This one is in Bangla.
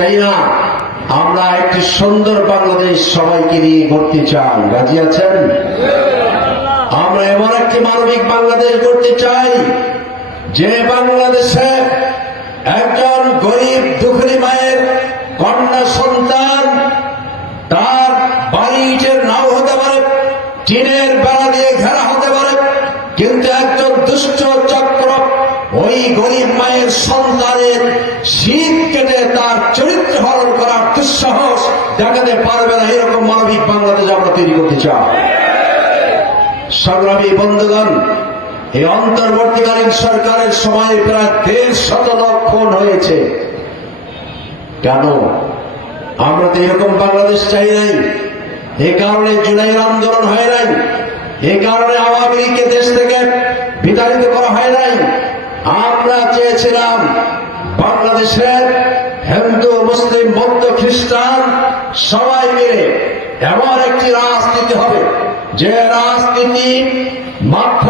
চাই না। আমরা একটি সুন্দর বাংলাদেশ সবাইকে নিয়ে গড়তে চাই। রাজি আছেন? আমরা এমন একটি মানবিক বাংলাদেশ গড়তে চাই, যে বাংলাদেশে একজন গরিব, দুঃখী মায়ের কন্যা সন্তান তার বাড়ি ইটের নাও হতে পারে, টিনের বেড়া দিয়ে ঘেরা হতে পারে, কিন্তু একজন দুষ্ট চক্র ওই গরিব মায়ের সন্তানের শীত কেটে তার চরিত্র দেখাতে পারবে না, এরকম মানবিক বাংলাদেশ আমরা তৈরি করতে চাই। সংগ্রামী বন্ধুগণ, এই অন্তর্বর্তীকালীন সরকারের সময় প্রায় দেড় শত লক্ষ হয়েছে। কেন? আমরা তো এরকম বাংলাদেশ চাই নাই। এই কারণে জুলাইয়ের আন্দোলন হয় নাই। এই কারণে আওয়ামী লীগকে দেশ থেকে বিতাড়িত করা হয় নাই। আমরা চেয়েছিলাম বাংলাদেশের হিন্দু, মুসলিম, বৌদ্ধ, খ্রিস্টান সবাই মিলে এমন একটি রাজনীতি হবে যে রাজনীতি মাত্র